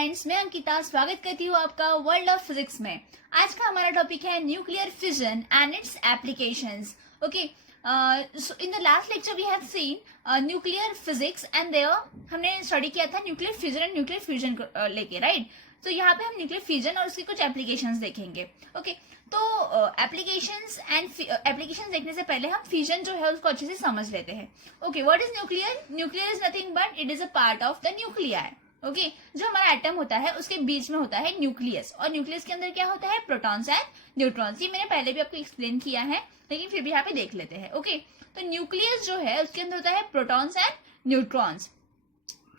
Friends, मैं अंकिता स्वागत करती हूँ आपका वर्ल्ड ऑफ फिजिक्स में। आज का हमारा टॉपिक है nuclear fission and its applications. Okay, so in the last lecture we have seen nuclear physics and there हमने स्टडी किया था nuclear fission and nuclear fusion लेके, राइट। तो यहाँ पे हम न्यूक्लियर फिजन और उसकी कुछ एप्लीकेशंस देखेंगे। ओके, तो एप्लीकेशंस देखने से पहले हम फिजन जो है उसको अच्छे से समझ लेते हैं। Okay, what is nuclear? Nuclear is nothing but it is a part of the nuclei. Okay, जो हमारा एटम होता है उसके बीच में होता है न्यूक्लियस, और न्यूक्लियस के अंदर क्या होता है? Protons and neutrons. ये मैंने पहले भी आपको एक्सप्लेन किया है, लेकिन फिर भी यहाँ पे देख लेते हैं। ओके, तो न्यूक्लियस जो है उसके अंदर होता है प्रोटॉन्स एंड न्यूट्रॉन्स।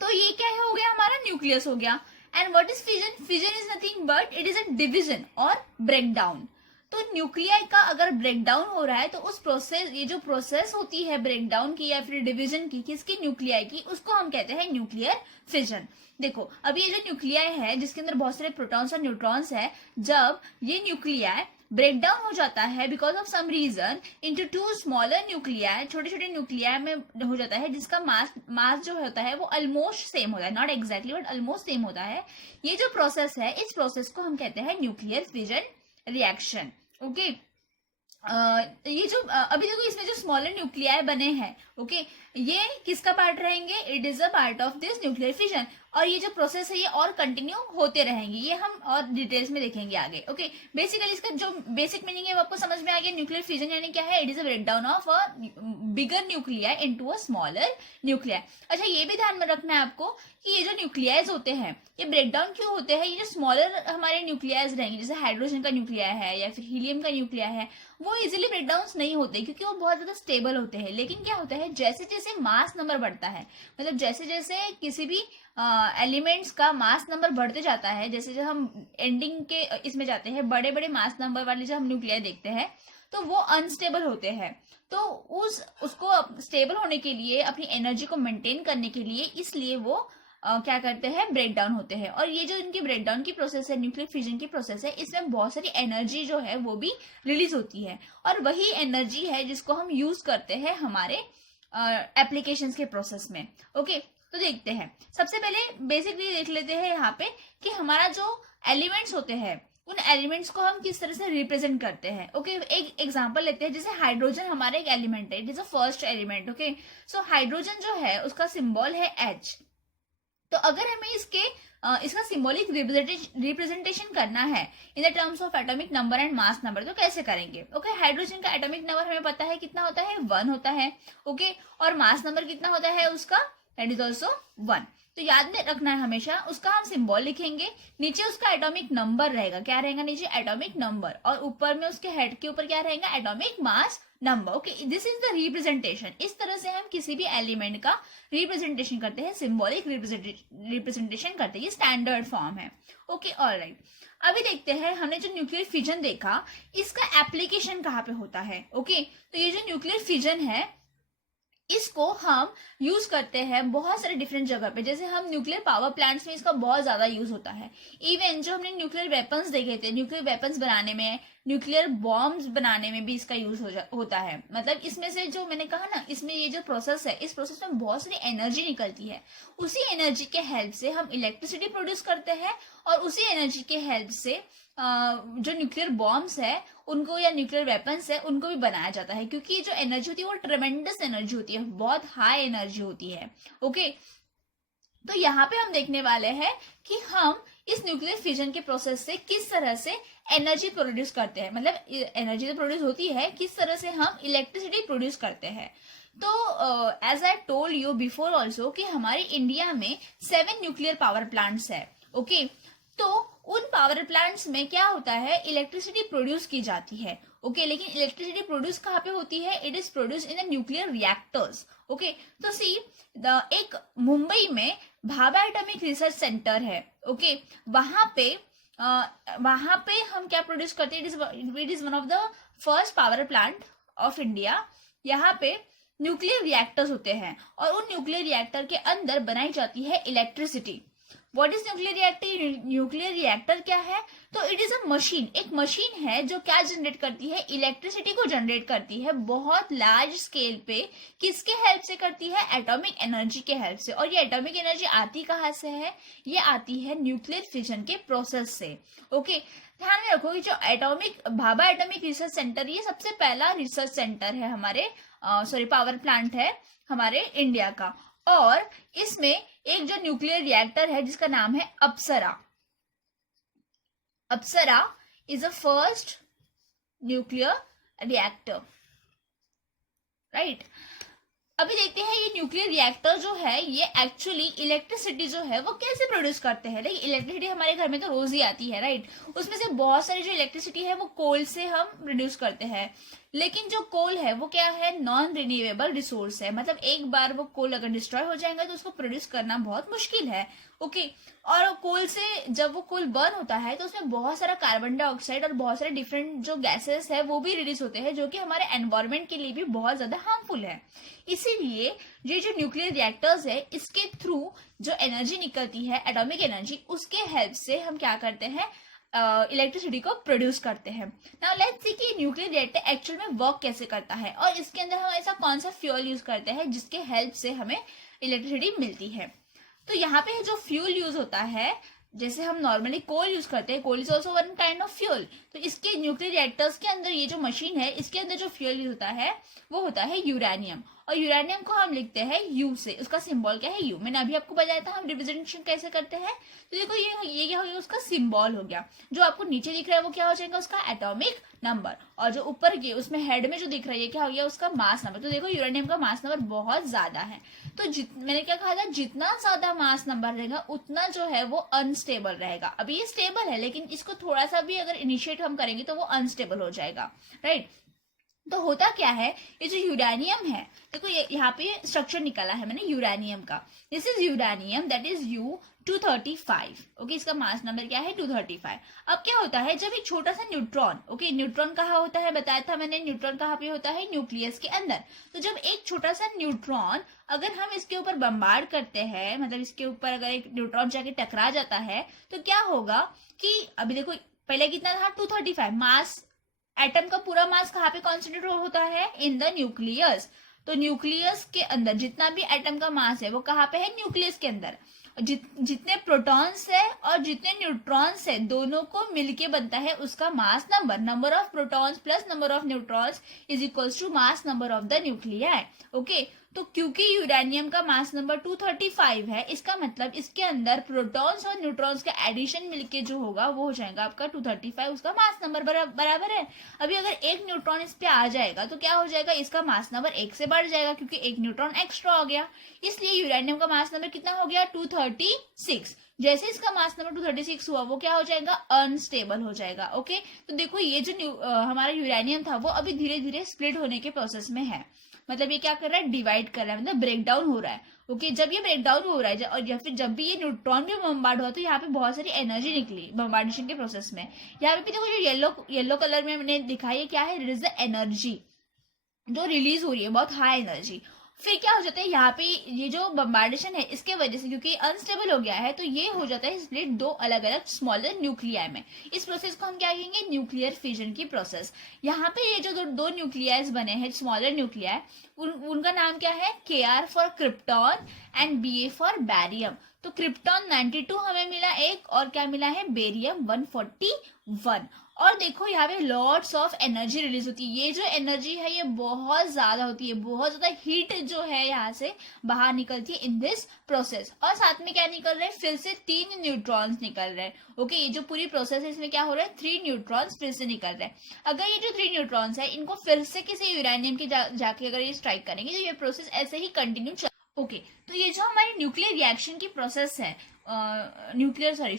तो ये क्या हो गया? हमारा न्यूक्लियस हो गया। And what is fission? Fission is nothing but it is a division और ब्रेकडाउन। तो न्यूक्लियाई का अगर ब्रेकडाउन हो रहा है तो उस प्रोसेस, ये जो प्रोसेस होती है ब्रेकडाउन की या फिर डिवीजन की, किसकी? न्यूक्लियाई की, उसको हम कहते हैं न्यूक्लियर फिजन। देखो, अब ये जो न्यूक्लियाई है जिसके अंदर बहुत सारे प्रोटॉन्स और न्यूट्रॉन्स है, जब ये न्यूक्लियाई ब्रेकडाउन हो जाता है because of some reason into two smaller nuclei, छोटे छोटे न्यूक्लियाई में हो जाता है, जिसका मास जो होता है वो ऑलमोस्ट सेम होता है, not exactly but almost same होता है। ये जो प्रोसेस है, इस प्रोसेस को हम कहते हैं न्यूक्लियर फिजन रिएक्शन। ओके, ये जो अभी देखो इसमें जो स्मॉलर न्यूक्लियाई बने हैं, ओके, ये किसका पार्ट रहेंगे? It is a part of this nuclear fission. और ये जो प्रोसेस है ये और कंटिन्यू होते रहेंगे, ये हम और डिटेल्स में देखेंगे आगे। ओके, बेसिकली इसका जो बेसिक मीनिंग है वो आपको समझ में आ गया। न्यूक्लियर फिजन यानी क्या है? It is a breakdown of a bigger nuclei into a smaller nuclei. अच्छा, ये भी ध्यान में रखना है आपको कि ये जो न्यूक्लियाइज होते हैं ये ब्रेकडाउन क्यों होते हैं? ये जो स्मॉलर हमारे न्यूक्लियाइज रहेंगे, जैसे हाइड्रोजन का न्यूक्लियाई है या फिर हीलियम का न्यूक्लियाई है, वो इजिली ब्रेकडाउन नहीं होते क्योंकि वो बहुत ज्यादा स्टेबल होते हैं। लेकिन क्या होता है, जैसे जैसे मास नंबर बढ़ता है, मतलब जैसे जैसे किसी भी एलिमेंट्स का मास नंबर बढ़ते जाता है, जैसे जब हम एंडिंग के इसमें जाते हैं, बड़े बड़े मास नंबर वाले जब हम न्यूक्लियाई देखते हैं तो वो अनस्टेबल होते हैं। तो उसको स्टेबल होने के लिए, अपनी एनर्जी को मेंटेन करने के लिए, इसलिए वो क्या करते हैं? ब्रेकडाउन होते हैं। और ये जो इनकी ब्रेकडाउन की प्रोसेस है, न्यूक्लियर फिजन की प्रोसेस है, इसमें बहुत सारी एनर्जी जो है वो भी रिलीज होती है, और वही एनर्जी है जिसको हम यूज करते हैं हमारे एप्लीकेशंस के प्रोसेस में। ओके, तो देखते हैं। सबसे पहले बेसिकली देख लेते हैं यहाँ पे कि हमारा जो एलिमेंट्स होते हैं उन एलिमेंट्स को हम किस तरह से रिप्रेजेंट करते हैं। ओके, एक एग्जांपल लेते हैं। जैसे हाइड्रोजन हमारा एक एलिमेंट है, it is a first element. Okay, so hydrogen जो है उसका सिंबल है H। तो अगर हमें इसका सिंबॉलिक रिप्रेजेंटेशन करना है in the terms of atomic number and mass number, तो कैसे करेंगे? ओके, हाइड्रोजन का एटॉमिक नंबर हमें पता है कितना होता है? 1 होता है। ओके, और मास नंबर कितना होता है उसका? That is also 1। तो याद में रखना है हमेशा, उसका हम सिंबल लिखेंगे, नीचे उसका एटॉमिक नंबर रहेगा। क्या रहेगा नीचे? एटॉमिक नंबर, और ऊपर में उसके हेड के ऊपर क्या रहेगा? Atomic mass number. Okay, this is the representation. इस तरह से हम किसी भी एलिमेंट का रिप्रेजेंटेशन करते हैं, सिंबॉलिक रिप्रेजेंटेशन करते हैं। ये स्टैंडर्ड फॉर्म है। Okay, alright. अभी देखते हैं, हमने जो न्यूक्लियर फिजन देखा, इसका एप्लीकेशन कहाँ पे होता है? ओके, तो ये जो न्यूक्लियर फिजन है इसको हम यूज करते हैं बहुत सारे डिफरेंट जगह पे। जैसे हम न्यूक्लियर पावर प्लांट्स में इसका बहुत ज्यादा यूज होता है। इवन जो हमने न्यूक्लियर वेपन्स देखे थे, न्यूक्लियर वेपन्स बनाने में, न्यूक्लियर बॉम्ब्स बनाने में भी इसका यूज होता है। मतलब इसमें से जो मैंने कहा ना, इसमें ये जो प्रोसेस है, इस प्रोसेस में बहुत सारी एनर्जी निकलती है। उसी एनर्जी के हेल्प से हम इलेक्ट्रिसिटी प्रोड्यूस करते हैं, और उसी एनर्जी के हेल्प से जो न्यूक्लियर बॉम्ब्स है उनको, या न्यूक्लियर वेपन्स है उनको भी बनाया जाता है। क्योंकि जो एनर्जी होती है वो ट्रेमेंडस एनर्जी होती है, बहुत हाई एनर्जी होती है। ओके, तो यहाँ पे हम देखने वाले हैं कि हम इस न्यूक्लियर फिजन के प्रोसेस से किस तरह से एनर्जी प्रोड्यूस करते हैं। मतलब एनर्जी तो प्रोड्यूस होती है, किस तरह से हम इलेक्ट्रिसिटी प्रोड्यूस करते हैं। तो as I told you before also कि हमारे इंडिया में 7 न्यूक्लियर पावर प्लांट्स है। ओके, तो उन पावर प्लांट्स में क्या होता है? इलेक्ट्रिसिटी प्रोड्यूस की जाती है। ओके, लेकिन इलेक्ट्रिसिटी प्रोड्यूस कहाँ पे होती है? It is produce in the nuclear reactors. Okay, तो सी एक मुंबई में भाभा एटॉमिक रिसर्च सेंटर है। ओके, वहां पे हम क्या प्रोड्यूस करते हैं? It is one of the first power plant of India. यहाँ पे न्यूक्लियर रिएक्टर्स होते हैं, और उन न्यूक्लियर रिएक्टर के अंदर बनाई जाती है electricity. What is nuclear reactor? Nuclear reactor क्या है? तो इट इज अ मशीन, एक मशीन है जो क्या जनरेट करती है? इलेक्ट्रिसिटी को जनरेट करती है बहुत लार्ज स्केल पे। किसके हेल्प से करती है? एटॉमिक एनर्जी के हेल्प से। और ये एटॉमिक एनर्जी आती कहाँ से है? ये आती है न्यूक्लियर फिजन के प्रोसेस से। ओके, ध्यान में रखो कि जो भाभा एटॉमिक रिसर्च सेंटर, ये सबसे पहला रिसर्च सेंटर है हमारे, पावर प्लांट है हमारे इंडिया का। और इसमें एक जो न्यूक्लियर रिएक्टर है जिसका नाम है Apsara. Apsara is a first nuclear reactor, right. अभी देखते हैं ये न्यूक्लियर रिएक्टर जो है ये एक्चुअली इलेक्ट्रिसिटी जो है वो कैसे प्रोड्यूस करते हैं। लाइक इलेक्ट्रिसिटी हमारे घर में तो रोज ही आती है, राइट। उसमें से बहुत सारी जो इलेक्ट्रिसिटी है वो कोल से हम प्रोड्यूस करते हैं। लेकिन जो कोल है वो क्या है? नॉन रिन्यूएबल रिसोर्स है। मतलब एक बार वो कोल अगर डिस्ट्रॉय हो जाएगा तो उसको प्रोड्यूस करना बहुत मुश्किल है। ओके, और कोल से जब वो कोल बर्न होता है तो उसमें बहुत सारा कार्बन डाइऑक्साइड और बहुत सारे डिफरेंट जो गैसेस है वो भी रिलीज होते हैं, जो कि हमारे एनवायरमेंट के लिए भी बहुत ज्यादा हार्मफुल है। इसीलिए ये जो न्यूक्लियर रिएक्टर्स है इसके थ्रू जो एनर्जी निकलती है, एटॉमिक एनर्जी, उसके हेल्प से हम क्या करते हैं? इलेक्ट्रिसिटी को प्रोड्यूस करते हैं। नाउ लेट्स सी कि न्यूक्लियर रिएक्टर एक्चुअल में वर्क कैसे करता है और इसके अंदर हम ऐसा कौन सा फ्यूल यूज करते हैं जिसके हेल्प से हमें इलेक्ट्रिसिटी मिलती है। तो यहाँ पे जो फ्यूल यूज होता है, जैसे हम नॉर्मली कोल यूज करते हैं, coal is also one kind of fuel. तो इसके न्यूक्लियर रिएक्टर्स के अंदर ये जो मशीन है इसके अंदर जो फ्यूल यूज होता है वो होता है यूरेनियम। और यूरेनियम को हम लिखते हैं यू से, उसका सिंबल क्या है? यू। मैंने अभी आपको बताया था हम रिप्रेजेंटेशन कैसे करते हैं। तो देखो ये क्या हो गया? उसका सिंबल हो गया। जो आपको नीचे दिख रहा है वो क्या हो जाएगा? उसका एटॉमिक नंबर। और जो ऊपर के उसमें हेड में जो दिख रहा है ये क्या हो गया? उसका मास नंबर। तो देखो यूरेनियम का मास नंबर बहुत ज्यादा है। तो मैंने क्या कहा था? जितना ज्यादा मास नंबर रहेगा उतना जो है वो अनस्टेबल रहेगा। अभी ये स्टेबल है लेकिन इसको थोड़ा सा भी अगर इनिशिएट हम करेंगे तो वो अनस्टेबल हो जाएगा, राइट। तो होता क्या है? ये जो यूरेनियम है, देखो यहाँ पे स्ट्रक्चर निकाला है मैंने यूरेनियम का। This is uranium, that is U-235। Okay, इसका मास नंबर क्या है? 235। अब क्या होता है जब एक छोटा सा न्यूट्रॉन, ओके, न्यूट्रॉन कहाँ होता है? बताया था मैंने, न्यूट्रॉन कहाँ पे होता है? न्यूक्लियस के अंदर। तो जब एक छोटा सा न्यूट्रॉन अगर हम इसके ऊपर बम्बार्ड करते हैं, मतलब इसके ऊपर अगर एक न्यूट्रॉन जाके टकरा जाता है तो क्या होगा कि अभी देखो पहले कितना था? 235 मास। एटम का पूरा मास कहाँ पे कॉन्सेंट्रेट होता है? In the nucleus. तो न्यूक्लियस के अंदर जितना भी एटम का मास है वो कहाँ पे है? न्यूक्लियस के अंदर। जितने प्रोटॉन्स है और जितने न्यूट्रॉन्स है दोनों को मिलके बनता है उसका mass number. Number of protons plus number of neutrons is equals to mass number of the nuclei. Okay, तो क्योंकि यूरेनियम का मास नंबर 235 है, इसका मतलब इसके अंदर प्रोटॉन्स और न्यूट्रॉन्स का एडिशन मिलके जो होगा वो हो जाएगा आपका 235, उसका मास नंबर बराबर है। अभी अगर एक न्यूट्रॉन इस पे आ जाएगा तो क्या हो जाएगा? इसका मास नंबर 1 से बढ़ जाएगा क्योंकि एक न्यूट्रॉन एक्स्ट्रा हो गया। इसलिए यूरेनियम का मास नंबर कितना हो गया? 236। जैसे इसका मास नंबर 236 हुआ वो क्या हो जाएगा? अनस्टेबल हो जाएगा। ओके, तो देखो ये जो हमारा यूरेनियम था वो अभी धीरे धीरे स्प्लिट होने के प्रोसेस में है। मतलब ये क्या कर रहा है? डिवाइड कर रहा है, मतलब ब्रेक डाउन हो रहा है। ओके, जब ये ब्रेक डाउन हो रहा है और या फिर जब भी ये न्यूट्रॉन भी बम्बार्ड हुआ तो यहाँ पे बहुत सारी एनर्जी निकली बम्बार्डेशन के प्रोसेस में। यहाँ पे भी देखो जो येलो कलर में मैंने दिखाई है क्या है? इट इज द एनर्जी जो रिलीज हो रही है, बहुत हाई एनर्जी। फिर क्या हो जाता है यहाँ पे ये जो बम्बार्डेशन है इसके वजह से क्योंकि अनस्टेबल हो गया है तो ये हो जाता है स्प्लिट दो अलग अलग स्मॉलर न्यूक्लियाई में। इस प्रोसेस को हम क्या कहेंगे? न्यूक्लियर फिजन की प्रोसेस। यहाँ पे ये जो दो न्यूक्लियाइज बने हैं स्मॉलर न्यूक्लियाई, उनका नाम क्या है? Kr for krypton and Ba for barium. तो क्रिप्टॉन 92 हमें मिला एक, और क्या मिला है? बेरियम 141। और देखो यहाँ पे लॉट्स ऑफ एनर्जी रिलीज होती है। ये जो एनर्जी है ये बहुत ज्यादा होती है, बहुत ज्यादा हीट जो है यहाँ से बाहर निकलती है इन दिस प्रोसेस। और साथ में क्या निकल रहा है? फिर से 3 न्यूट्रॉन्स निकल रहे हैं। ओके, ये जो पूरी प्रोसेस है इसमें क्या हो रहा है? 3 न्यूट्रॉन्स फिर से निकल रहे हैं। अगर ये जो 3 न्यूट्रॉन्स है इनको फिर से किसी यूरेनियम के जाके अगर ये स्ट्राइक करेंगे तो ये प्रोसेस ऐसे ही कंटिन्यू ओके, तो ये जो हमारी न्यूक्लियर रिएक्शन की प्रोसेस है,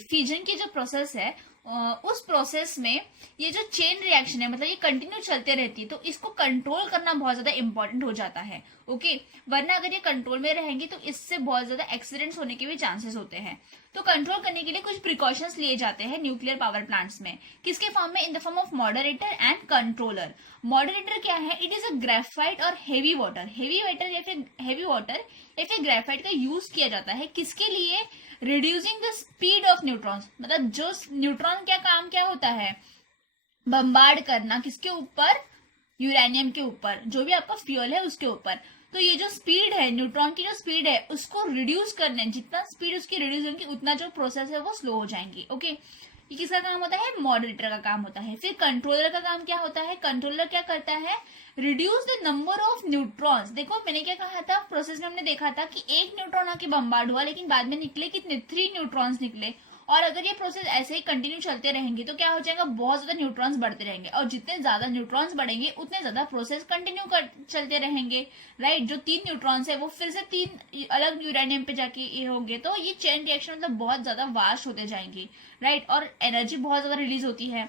फ्यूजन की जो प्रोसेस है, उस प्रोसेस में ये जो चेन रिएक्शन है मतलब ये कंटिन्यू चलते रहती है, तो इसको कंट्रोल करना बहुत ज्यादा इंपॉर्टेंट हो जाता है। ओके, वरना अगर ये कंट्रोल में रहेंगे तो इससे बहुत ज्यादा एक्सीडेंट्स होने के भी चांसेस होते हैं। तो कंट्रोल करने के लिए कुछ प्रिकॉशंस लिए जाते हैं न्यूक्लियर पावर प्लांट्स में, किसके फॉर्म में, in the form of moderator and controller. Moderator क्या है, इट इज अ ग्रेफाइट और हेवी वाटर, हेवी वाटर या फिर ग्रेफाइट का यूज किया जाता है, किसके लिए, reducing the speed of neutrons, मतलब जो न्यूट्रॉन क्या काम क्या होता है, बम्बार्ड करना, किसके ऊपर, यूरेनियम के ऊपर, जो भी आपका फ्यूल है उसके ऊपर। तो ये जो स्पीड है, न्यूट्रॉन की जो स्पीड है उसको रिड्यूस करने, जितना स्पीड उसकी रिड्यूस होगी उतना जो प्रोसेस है वो स्लो हो जाएंगी। ओके, ये किसका काम होता है, मॉडरेटर का काम होता है। फिर कंट्रोलर का काम क्या होता है, कंट्रोलर क्या करता है, reduce the number of neutrons. देखो मैंने क्या कहा था, प्रोसेस में हमने देखा था कि एक न्यूट्रॉन आके बम्बार्ड हुआ, लेकिन बाद में निकले कितने, 3 न्यूट्रॉन्स निकले। और अगर ये प्रोसेस ऐसे ही कंटिन्यू चलते रहेंगे तो क्या हो जाएगा, बहुत ज्यादा न्यूट्रॉन्स बढ़ते रहेंगे, और जितने ज्यादा न्यूट्रॉन्स बढ़ेंगे उतने ज्यादा प्रोसेस कंटिन्यू चलते रहेंगे, राइट। जो 3 न्यूट्रॉन्स है वो फिर से 3 अलग यूरेनियम पे जाके ये होंगे, तो ये चेन रिएक्शन मतलब बहुत ज्यादा वास्ट होते जाएंगे, राइट, और एनर्जी बहुत ज्यादा रिलीज होती है।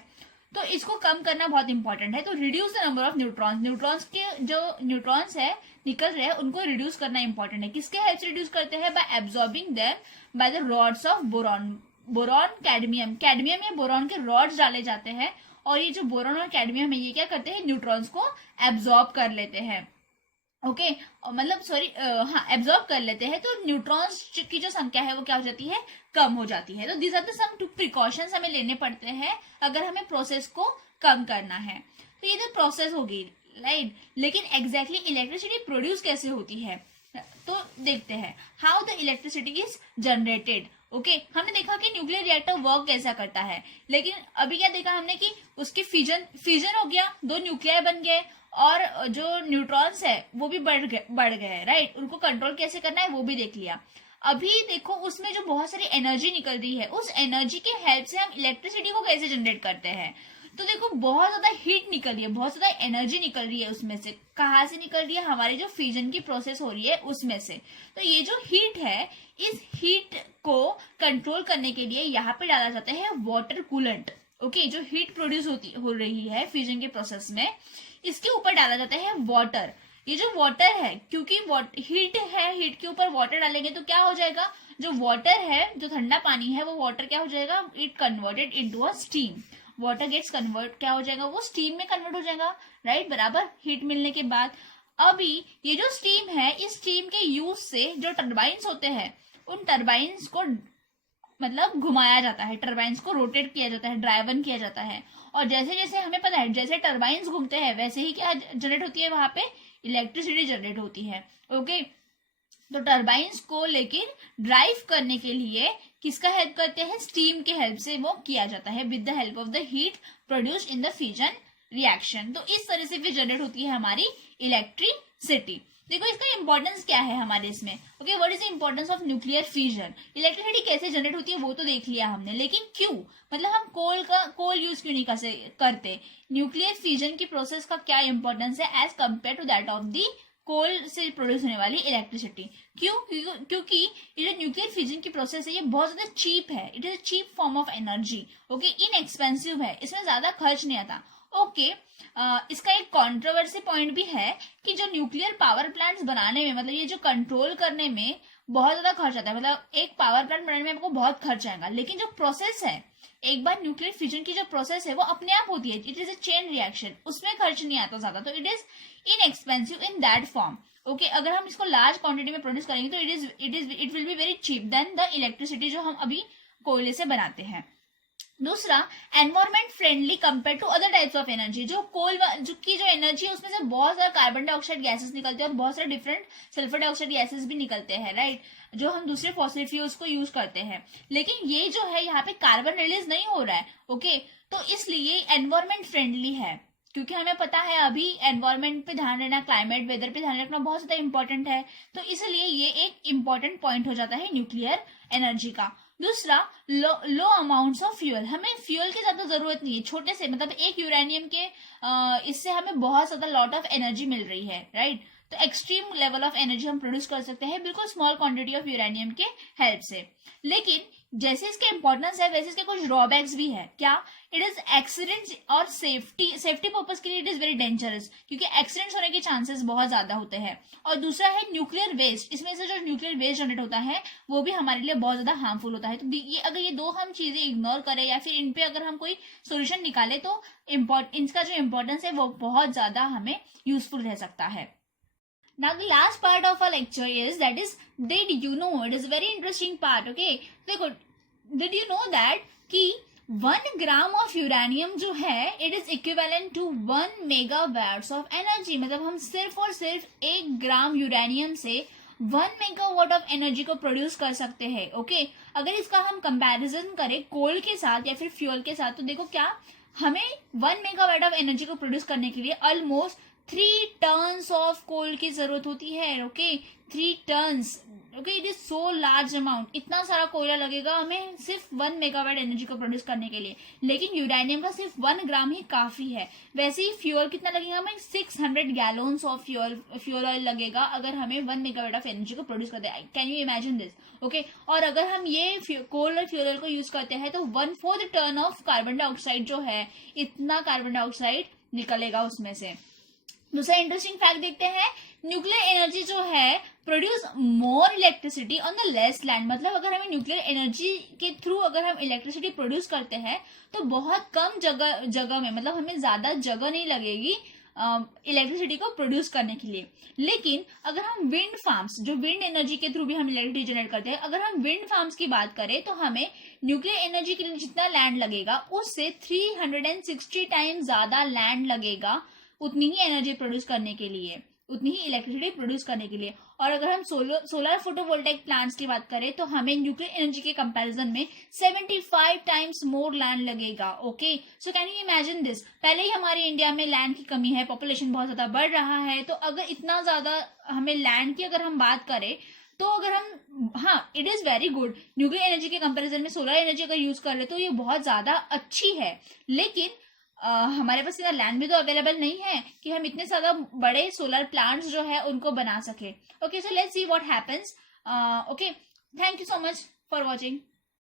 तो इसको कम करना बहुत इंपॉर्टेंट है। तो reduce the number of neutrons, neutrons के जो न्यूट्रॉन्स है निकल रहे हैं उनको रिड्यूस करना इंपॉर्टेंट है। किसके हेल्प से रिड्यूस करते हैं, by absorbing them by the rods of boron, boron cadmium, cadmium या बोरॉन के रॉड्स डाले जाते हैं, और ये जो बोरॉन और कैडमियम है ये क्या करते हैं, न्यूट्रॉन्स को एब्सॉर्ब कर लेते हैं। ओके, मतलब सॉरी, हाँ, एब्सॉर्ब कर लेते हैं, तो न्यूट्रॉन्स की जो संख्या है वो क्या हो जाती है, कम हो जाती है। तो these are the some precautions हमें लेने पड़ते हैं अगर हमें प्रोसेस को कम करना है। तो ये जो प्रोसेस होगी, राइट, लेकिन एग्जैक्टली इलेक्ट्रिसिटी प्रोड्यूस कैसे होती है, तो देखते हैं how the electricity is generated. Okay, हमने देखा कि न्यूक्लियर रिएक्टर वर्क कैसा करता है, लेकिन अभी क्या देखा हमने कि उसके फ्यूजन हो गया, 2 न्यूक्लियर बन गए, और जो न्यूट्रॉन्स है वो भी बढ़ गए, राइट। उनको कंट्रोल कैसे करना है वो भी देख लिया। अभी देखो उसमें जो बहुत सारी एनर्जी निकल रही है, उस एनर्जी के हेल्प से हम इलेक्ट्रिसिटी को कैसे जनरेट करते हैं। तो देखो बहुत ज्यादा हीट निकल रही है, बहुत ज्यादा एनर्जी निकल रही है, उसमें से कहाँ से निकल रही है, हमारी जो फ्यूजन की प्रोसेस हो रही है उसमें से। तो ये जो हीट है, इस हीट को कंट्रोल करने के लिए यहाँ पे डाला जाता है वाटर कूलेंट। ओके, जो हीट प्रोड्यूस हो रही है फ्यूजन के प्रोसेस में, इसके ऊपर डाला जाता है वाटर। ये जो वाटर है, क्योंकि हीट है, हीट के ऊपर वाटर डालेंगे तो क्या हो जाएगा, जो वाटर है, जो ठंडा पानी है, वो वाटर क्या हो जाएगा, it converted into a steam. Water gets convert, क्या हो जाएगा, वो स्टीम में कन्वर्ट हो जाएगा, राइट, बराबर, हीट मिलने के बाद। अभी ये जो स्टीम है, इस स्टीम के यूज से जो टर्बाइन्स होते हैं, उन टर्बाइन्स को मतलब घुमाया जाता है, टर्बाइन्स को रोटेट किया जाता है, ड्राइवन किया जाता है। और जैसे जैसे हमें पता है, जैसे टर्बाइन्स घूमते हैं वैसे ही क्या जनरेट होती है, वहां पे इलेक्ट्रिसिटी जनरेट होती है। ओके, तो टर्बाइन्स को लेकिन ड्राइव करने के लिए किसका हेल्प करते हैं, स्टीम के हेल्प से वो किया जाता है, with the help of the heat produced in the fusion reaction. तो इस तरह से फिर जनरेट होती है हमारी इलेक्ट्रिसिटी। देखो इसका इंपॉर्टेंस क्या है हमारे इसमें। Okay, what is the importance of nuclear fusion. Electricity कैसे जनरेट होती है वो तो देख लिया हमने, लेकिन क्यों, मतलब हम कोल यूज क्यों नहीं करते। न्यूक्लियर फ्यूजन की प्रोसेस का क्या इंपॉर्टेंस है as compare to that of the coal से प्रोड्यूस होने वाली इलेक्ट्रिसिटी। क्यों, क्योंकि ये जो न्यूक्लियर फ्यूजन की प्रोसेस है ये बहुत ज्यादा चीप है, it is a cheap form of energy. Okay, inexpensive है, इसमें ज्यादा खर्च नहीं आता। ओके, इसका एक कंट्रोवर्सी पॉइंट भी है कि जो न्यूक्लियर पावर प्लांट्स बनाने में, मतलब ये जो कंट्रोल करने में बहुत ज्यादा खर्च आता है, मतलब एक पावर प्लांट बनाने में आपको बहुत खर्च आएगा, लेकिन जो प्रोसेस है, एक बार न्यूक्लियर फ्यूजन की जो प्रोसेस है वो अपने आप होती है, it is a chain reaction, उसमें खर्च नहीं आता ज्यादा, तो it is inexpensive in that form. Okay, अगर हम इसको लार्ज क्वांटिटी में प्रोड्यूस करेंगे तो it will be very cheap then the electricity जो हम अभी कोयले से बनाते हैं। दूसरा, environment friendly compare to other types of energy. जो कोल की जो एनर्जी है उसमें से बहुत सारा कार्बन डाइऑक्साइड गैसेस निकलते हैं और बहुत सारे डिफरेंट सल्फर डाइऑक्साइड गैसेस भी निकलते हैं, राइट, जो हम दूसरे फॉसिल फ्यूल्स को यूज करते हैं, लेकिन ये जो है यहाँ पे कार्बन रिलीज नहीं हो रहा है। ओके, तो इसलिए एनवायरमेंट फ्रेंडली है, क्योंकि हमें पता है अभी एनवायरमेंट पे ध्यान देना, क्लाइमेट वेदर पे ध्यान रखना बहुत ज्यादा इंपॉर्टेंट है, तो इसलिए ये एक इंपॉर्टेंट पॉइंट हो जाता है न्यूक्लियर एनर्जी का। दूसरा, लो अमाउंट्स ऑफ फ्यूल, हमें फ्यूल की ज्यादा जरूरत नहीं है, छोटे से, मतलब एक यूरेनियम के इससे हमें बहुत ज्यादा लॉट ऑफ एनर्जी मिल रही है, राइट, तो एक्सट्रीम लेवल ऑफ एनर्जी हम प्रोड्यूस कर सकते हैं बिल्कुल स्मॉल क्वांटिटी ऑफ यूरेनियम के हेल्प से। लेकिन जैसे इसके इंपॉर्टेंस है वैसे इसके कुछ ड्रॉबैक्स भी है। क्या इट इज एक्सीडेंट और सेफ्टी पर्पज के लिए इट इज वेरी डेंजरस, क्योंकि एक्सीडेंट्स होने के चांसेस बहुत ज्यादा होते हैं। और दूसरा है न्यूक्लियर वेस्ट, इसमें से जो न्यूक्लियर वेस्ट जनरेट होता है वो भी हमारे लिए बहुत ज्यादा हार्मफुल होता है। तो ये अगर ये दो हम चीजें इग्नोर करें या फिर इन पे अगर हम कोई सोल्यूशन निकाले तो इनका जो इम्पोर्टेंस है वो बहुत ज्यादा हमें यूजफुल रह सकता है। Now the last part of our lecture is that is, did you know, it is a very interesting part, okay? देखो, did you know that कि 1 ग्राम ऑफ यूरेनियम जो है it is equivalent to 1 megawatts of energy. मतलब हम सिर्फ और सिर्फ 1 ग्राम uranium से 1 मेगावाट ऑफ एनर्जी को प्रोड्यूस कर सकते हैं, ओके? अगर इसका हम कंपैरिजन करें कोल के साथ या फिर फ्यूल के साथ, तो देखो क्या हमें 1 मेगावाट ऑफ एनर्जी को प्रोड्यूस करने के लिए ऑलमोस्ट 3 टन्स ऑफ कोल की जरूरत होती है, okay? 3 tons, okay? It is so large amount, इतना सारा कोयला लगेगा हमें सिर्फ 1 मेगावाट एनर्जी को प्रोड्यूस करने के लिए। लेकिन यूरेनियम का सिर्फ 1 ग्राम ही काफी है। वैसे ही फ्यूल कितना लगेगा हमें, 600 गैलन्स ऑफ फ्यूल ऑयल लगेगा अगर हमें 1 मेगावाट ऑफ एनर्जी को प्रोड्यूस करते हैं। Can you imagine this, okay? और अगर हम ये कोल और फ्यूल ऑयल को यूज करते हैं तो 1/4 टन ऑफ कार्बन डाइऑक्साइड जो है, इतना कार्बन डाइऑक्साइड निकलेगा उसमें से। दूसरा इंटरेस्टिंग फैक्ट देखते हैं, न्यूक्लियर एनर्जी जो है produce more electricity on the less land. मतलब अगर हमें न्यूक्लियर एनर्जी के थ्रू अगर हम इलेक्ट्रिसिटी प्रोड्यूस करते हैं तो बहुत कम जगह में, मतलब हमें ज्यादा जगह नहीं लगेगी इलेक्ट्रिसिटी को प्रोड्यूस करने के लिए। लेकिन अगर हम विंड फार्म्स, जो विंड एनर्जी के थ्रू भी हम इलेक्ट्रिसिटी जनरेट करते हैं, अगर हम विंड फार्म्स की बात करें तो हमें न्यूक्लियर एनर्जी के लिए जितना लैंड लगेगा उससे 360 टाइम्स ज्यादा लैंड लगेगा उतनी ही एनर्जी प्रोड्यूस करने के लिए, उतनी ही इलेक्ट्रिसिटी प्रोड्यूस करने के लिए। और अगर हम सोलर फोटोवोल्टाइक प्लांट्स की बात करें तो हमें न्यूक्लियर एनर्जी के कंपैरिजन में 75 टाइम्स मोर लैंड लगेगा, okay? So can you imagine this, पहले ही हमारे इंडिया में लैंड की कमी है, पॉपुलेशन बहुत ज्यादा बढ़ रहा है, तो अगर इतना ज्यादा हमें लैंड की अगर हम बात करें तो अगर हम, हाँ, it is very good, nuclear energy के कंपैरिजन में सोलर एनर्जी अगर यूज कर रहे तो ये बहुत ज्यादा अच्छी है। लेकिन हमारे पास इतना लैंड भी तो अवेलेबल नहीं है कि हम इतने ज्यादा बड़े सोलर प्लांट्स जो है उनको बना सके। Okay, so let's see what happens. Okay, thank you so much for watching.